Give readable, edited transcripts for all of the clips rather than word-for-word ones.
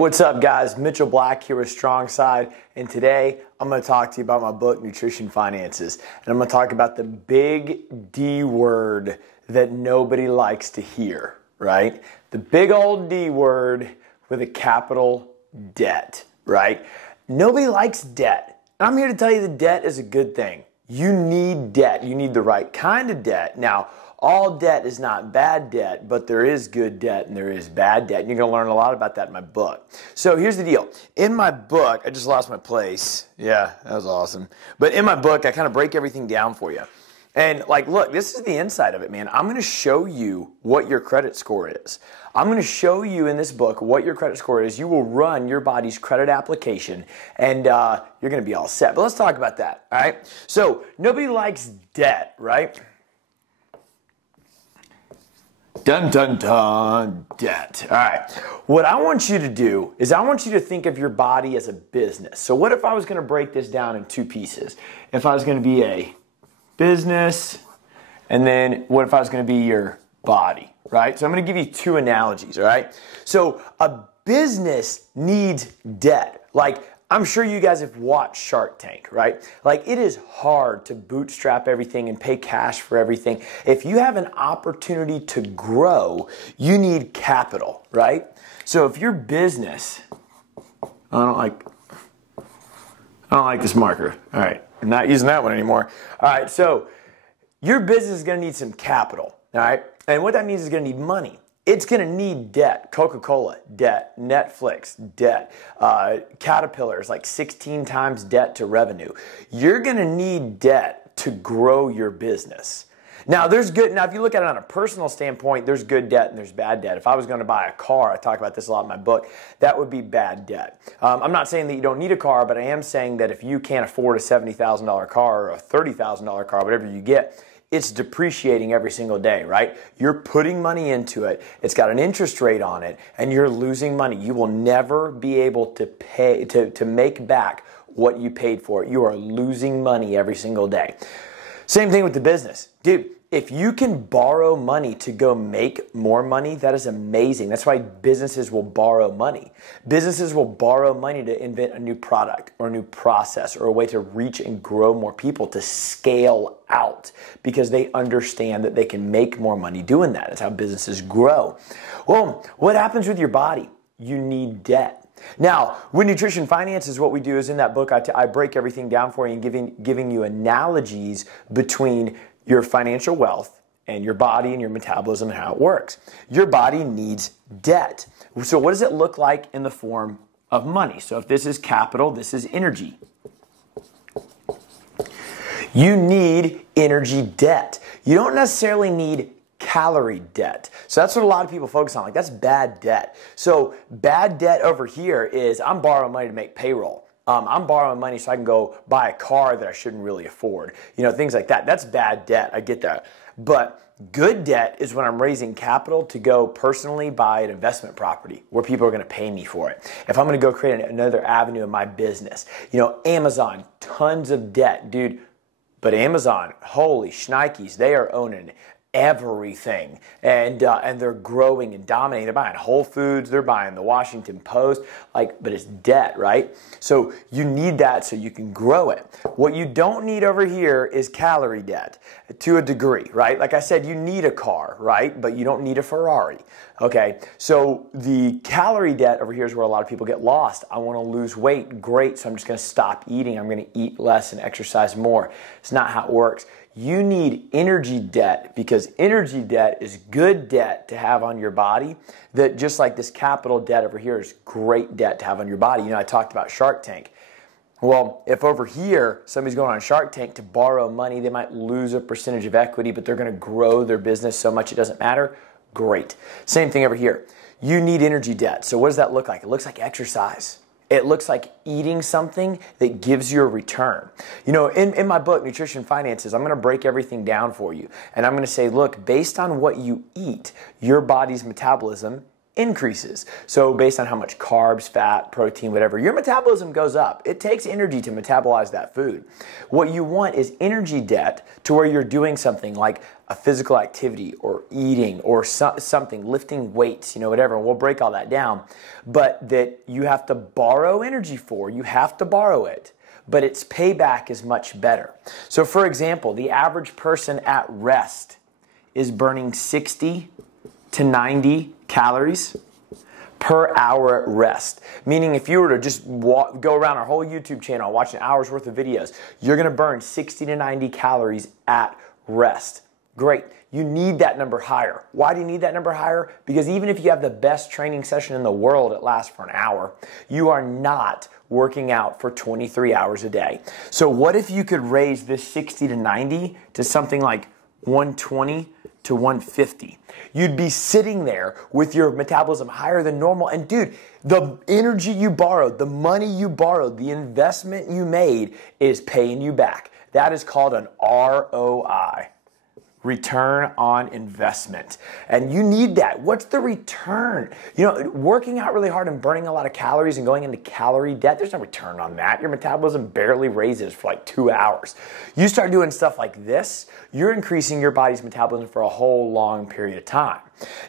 What's up, guys? Mitchell Black here with Strong Side, and today I'm going to talk to you about my book, Nutrition Finances, and I'm going to talk about the big D word that nobody likes to hear, right? The big old D word with a capital debt, right? Nobody likes debt. I'm here to tell you that debt is a good thing. You need debt. You need the right kind of debt. Now, all debt is not bad debt, but there is good debt and there is bad debt. And you're going to learn a lot about that in my book. So here's the deal. In my book, I just lost my place. Yeah, that was awesome. But in my book, I kind of break everything down for you. And look, this is the inside of it, man. I'm going to show you what your credit score is. I'm going to show you in this book what your credit score is. You will run your body's credit application, and you're going to be all set. But let's talk about that, all right? So nobody likes debt, right? Dun, dun, dun, debt. All right. What I want you to do is I want you to think of your body as a business. So what if I was going to break this down in two pieces? If I was going to be a business, and then what if I was going to be your body, right? So I'm going to give you two analogies, all right? So a business needs debt. I'm sure you guys have watched Shark Tank, right? It is hard to bootstrap everything and pay cash for everything. If you have an opportunity to grow, you need capital, right? So if your business, I don't like this marker. All right, I'm not using that one anymore. All right, so your business is going to need some capital, all right? And what that means is going to need money. It's going to need debt. Coca-Cola, debt. Netflix, debt. Caterpillar is 16 times debt to revenue. You're going to need debt to grow your business. Now, if you look at it on a personal standpoint, there's good debt and there's bad debt. If I was going to buy a car, I talk about this a lot in my book, that would be bad debt. I'm not saying that you don't need a car, but I am saying that if you can't afford a $70,000 car or a $30,000 car, whatever you get, it's depreciating every single day, right? You're putting money into it. It's got an interest rate on it, and you're losing money. You will never be able to pay to make back what you paid for it. You are losing money every single day. Same thing with the business. Dude, if you can borrow money to go make more money, that is amazing. That's why businesses will borrow money. Businesses will borrow money to invent a new product or a new process or a way to reach and grow more people, to scale out, because they understand that they can make more money doing that. That's how businesses grow. Well, what happens with your body? You need debt. Now, with Nutrition Finances, what we do is in that book, I break everything down for you and giving you analogies between your financial wealth and your body and your metabolism and how it works. Your body needs debt. So what does it look like in the form of money? So if this is capital, this is energy. You need energy debt. You don't necessarily need calorie debt. So that's what a lot of people focus on. That's bad debt. So bad debt over here is I'm borrowing money to make payroll. I'm borrowing money so I can go buy a car that I shouldn't really afford. Things like that. That's bad debt. I get that. But good debt is when I'm raising capital to go personally buy an investment property where people are going to pay me for it. If I'm going to go create another avenue in my business. Amazon, tons of debt, dude. But Amazon, holy shnikes, they are owning everything, and they're growing and dominating. They're buying Whole Foods, they're buying the Washington Post, but it's debt, right? So you need that so you can grow it. What you don't need over here is calorie debt to a degree, right? Like I said, you need a car, right? But you don't need a Ferrari. Okay, so the calorie debt over here is where a lot of people get lost. I want to lose weight, great, so I'm just going to stop eating. I'm going to eat less and exercise more. It's not how it works. You need energy debt, because energy debt is good debt to have on your body, that just like this capital debt over here is great debt to have on your body. I talked about Shark Tank. Well, if over here somebody's going on Shark Tank to borrow money, they might lose a percentage of equity, but they're going to grow their business so much it doesn't matter. Great. Same thing over here. You need energy debt. So what does that look like? It looks like exercise. It looks like eating something that gives you a return. In my book, Nutrition Finances, I'm going to break everything down for you. And I'm going to say, look, based on what you eat, your body's metabolism increases. So based on how much carbs, fat, protein, whatever, your metabolism goes up. It takes energy to metabolize that food. What you want is energy debt to where you're doing something like a physical activity or eating or something, lifting weights, whatever. And we'll break all that down. But that you have to borrow energy for. You have to borrow it. But its payback is much better. So for example, the average person at rest is burning 60 to 90 calories per hour at rest. Meaning if you were to just go around our whole YouTube channel, watch an hour's worth of videos, you're gonna burn 60 to 90 calories at rest. Great. You need that number higher. Why do you need that number higher? Because even if you have the best training session in the world, it lasts for an hour, you are not working out for 23 hours a day. So what if you could raise this 60 to 90 to something like 120 to 150? You'd be sitting there with your metabolism higher than normal. And dude, the energy you borrowed, the money you borrowed, the investment you made is paying you back. That is called an ROI. Return on investment. And you need that. What's the return? Working out really hard and burning a lot of calories and going into calorie debt, there's no return on that. Your metabolism barely raises for like 2 hours. You start doing stuff like this, you're increasing your body's metabolism for a whole long period of time.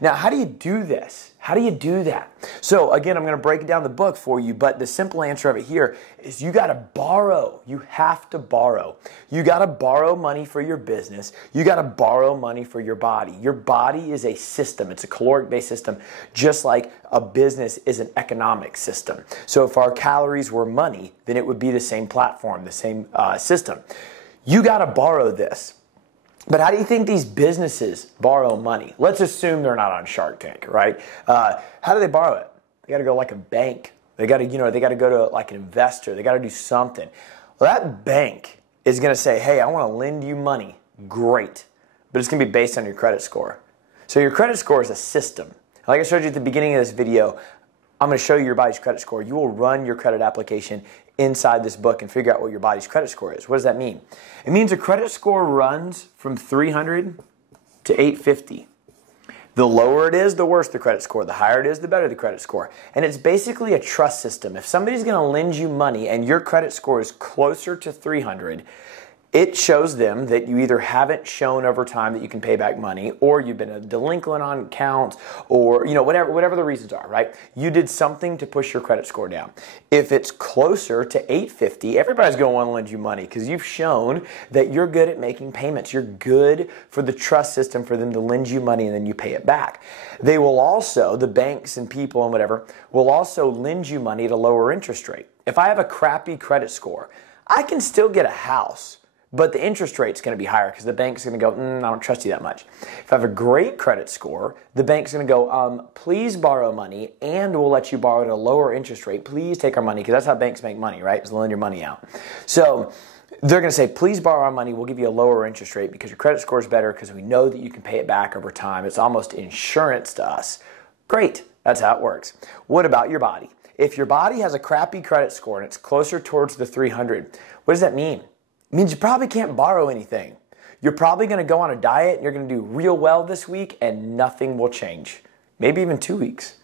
Now, how do you do this? How do you do that? So again, I'm going to break down the book for you, but the simple answer of it here is you got to borrow. You have to borrow. You got to borrow money for your business. You got to borrow money for your body. Your body is a system. It's a caloric-based system, just like a business is an economic system. So if our calories were money, then it would be the same platform, the same system. You got to borrow this. But how do you think these businesses borrow money? Let's assume they're not on Shark Tank, right? How do they borrow it? They got to go like a bank. They got to, they got to go to like an investor. They got to do something. Well, that bank is going to say, hey, I want to lend you money. Great. But it's going to be based on your credit score. So your credit score is a system. Like I showed you at the beginning of this video, I'm going to show you your body's credit score. You will run your credit application inside this book and figure out what your body's credit score is. What does that mean? It means a credit score runs from 300 to 850. The lower it is, the worse the credit score. The higher it is, the better the credit score. And it's basically a trust system. If somebody's going to lend you money and your credit score is closer to 300, it shows them that you either haven't shown over time that you can pay back money, or you've been a delinquent on accounts, or whatever the reasons are, right? You did something to push your credit score down. If it's closer to 850, everybody's going to want to lend you money because you've shown that you're good at making payments. You're good for the trust system for them to lend you money and then you pay it back. They will also, the banks and people and whatever, will also lend you money at a lower interest rate. If I have a crappy credit score, I can still get a house, but the interest rate's going to be higher because the bank's going to go, I don't trust you that much. If I have a great credit score, the bank's going to go, please borrow money and we'll let you borrow at a lower interest rate. Please take our money, because that's how banks make money, right? Is lend your money out. So they're going to say, please borrow our money. We'll give you a lower interest rate because your credit score is better because we know that you can pay it back over time. It's almost insurance to us. Great. That's how it works. What about your body? If your body has a crappy credit score and it's closer towards the 300, what does that mean? It means you probably can't borrow anything. You're probably going to go on a diet and you're going to do real well this week and nothing will change. Maybe even 2 weeks.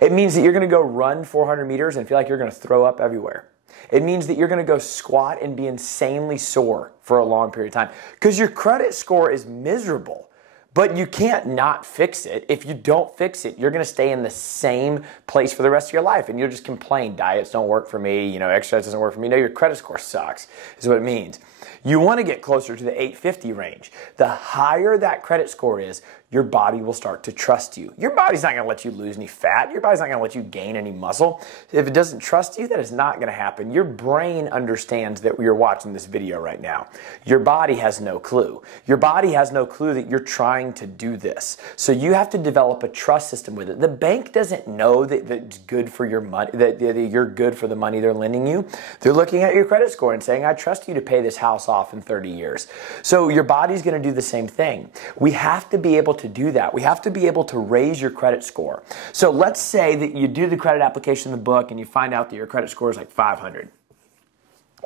It means that you're going to go run 400 meters and feel like you're going to throw up everywhere. It means that you're going to go squat and be insanely sore for a long period of time because your credit score is miserable. But you can't not fix it. If you don't fix it, you're going to stay in the same place for the rest of your life. And you'll just complain, diets don't work for me, exercise doesn't work for me. No, your credit score sucks, is what it means. You want to get closer to the 850 range. The higher that credit score is, your body will start to trust you. Your body's not going to let you lose any fat. Your body's not going to let you gain any muscle. If it doesn't trust you, that is not going to happen. Your brain understands that you're watching this video right now. Your body has no clue. Your body has no clue that you're trying to do this. So you have to develop a trust system with it. The bank doesn't know that it's good for your money, that you're good for the money they're lending you. They're looking at your credit score and saying, I trust you to pay this house off in 30 years. So your body's going to do the same thing. We have to be able to do that. We have to be able to raise your credit score. So let's say that you do the credit application in the book and you find out that your credit score is like 500.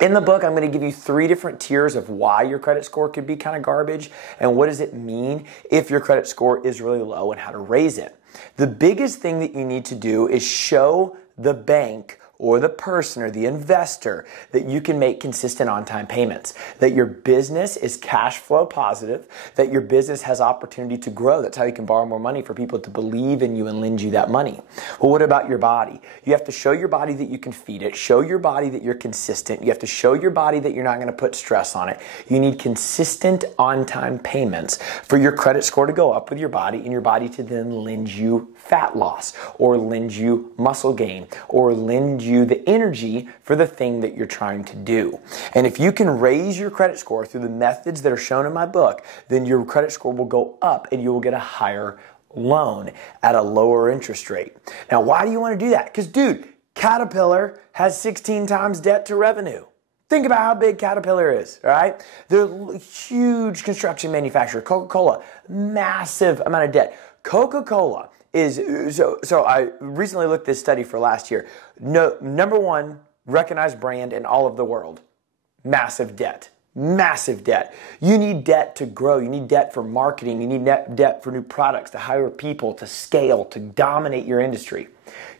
In the book, I'm going to give you 3 different tiers of why your credit score could be kind of garbage and what does it mean if your credit score is really low and how to raise it. The biggest thing that you need to do is show the bank or the person or the investor that you can make consistent on-time payments, that your business is cash flow positive, that your business has opportunity to grow. That's how you can borrow more money for people to believe in you and lend you that money. Well, what about your body? You have to show your body that you can feed it, show your body that you're consistent. You have to show your body that you're not going to put stress on it. You need consistent on-time payments for your credit score to go up with your body and your body to then lend you fat loss or lend you muscle gain or lend you the energy for the thing that you're trying to do. And if you can raise your credit score through the methods that are shown in my book, then your credit score will go up and you will get a higher loan at a lower interest rate. Now, why do you want to do that? Because, dude, Caterpillar has 16 times debt to revenue. Think about how big Caterpillar is, all right? They're a huge construction manufacturer. Coca-Cola, massive amount of debt. Coca-Cola is, so I recently looked at this study for last year. Number one recognized brand in all of the world. Massive debt. Massive debt. You need debt to grow. You need debt for marketing. You need debt for new products, to hire people, to scale, to dominate your industry.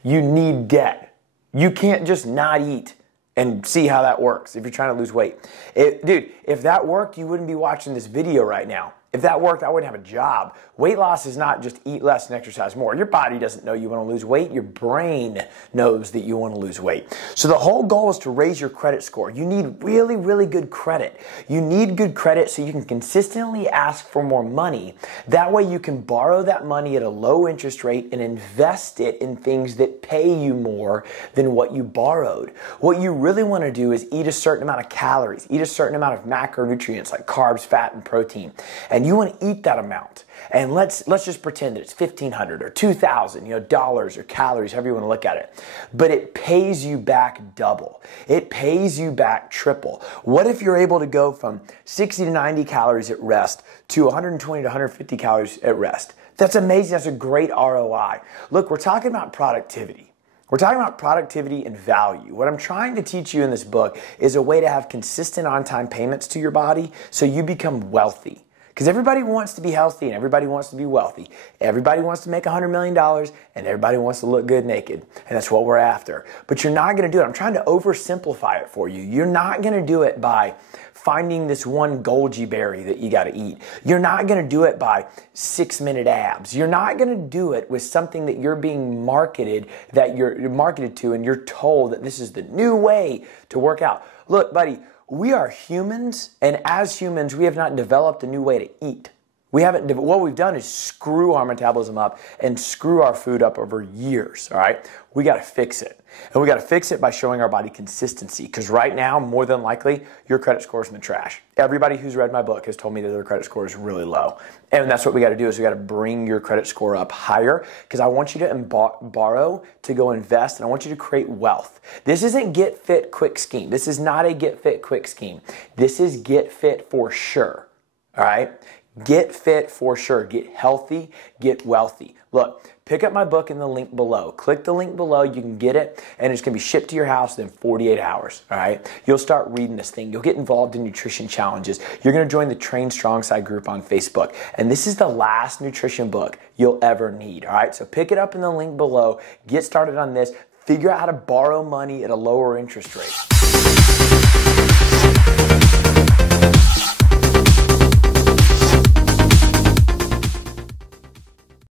You need debt. You can't just not eat and see how that works if you're trying to lose weight. Dude, if that worked, you wouldn't be watching this video right now. If that worked, I wouldn't have a job. Weight loss is not just eat less and exercise more. Your body doesn't know you want to lose weight. Your brain knows that you want to lose weight. So the whole goal is to raise your credit score. You need really, really good credit. You need good credit so you can consistently ask for more money. That way you can borrow that money at a low interest rate and invest it in things that pay you more than what you borrowed. What you really want to do is eat a certain amount of calories, eat a certain amount of macronutrients like carbs, fat, and protein. And you want to eat that amount. And let's just pretend that it's $1,500 or $2,000, dollars or calories, however you want to look at it. But it pays you back double. It pays you back triple. What if you're able to go from 60 to 90 calories at rest to 120 to 150 calories at rest? That's amazing. That's a great ROI. Look, we're talking about productivity. We're talking about productivity and value. What I'm trying to teach you in this book is a way to have consistent on-time payments to your body so you become wealthy. Because everybody wants to be healthy and everybody wants to be wealthy. Everybody wants to make $100 million and everybody wants to look good naked. And that's what we're after. But you're not going to do it. I'm trying to oversimplify it for you. You're not going to do it by finding this one Golgi berry that you got to eat. You're not going to do it by 6-minute abs. You're not going to do it with something that you're being marketed, that you're marketed to, and you're told that this is the new way to work out. Look, buddy, we are humans, and as humans, we have not developed a new way to eat. What we've done is screw our metabolism up and screw our food up over years, all right? We got to fix it. And we got to fix it by showing our body consistency, because right now, more than likely, your credit score is in the trash. Everybody who's read my book has told me that their credit score is really low. And that's what we got to do, is we got to bring your credit score up higher, because I want you to borrow to go invest, and I want you to create wealth. This isn't get fit quick scheme. This is not a get fit quick scheme. This is get fit for sure, all right? Get fit for sure. Get healthy. Get wealthy. Look, pick up my book in the link below. Click the link below. You can get it, and it's going to be shipped to your house in 48 hours. All right? You'll start reading this thing. You'll get involved in nutrition challenges. You're going to join the Train Strong Side group on Facebook. And this is the last nutrition book you'll ever need. All right? So pick it up in the link below. Get started on this. Figure out how to borrow money at a lower interest rate.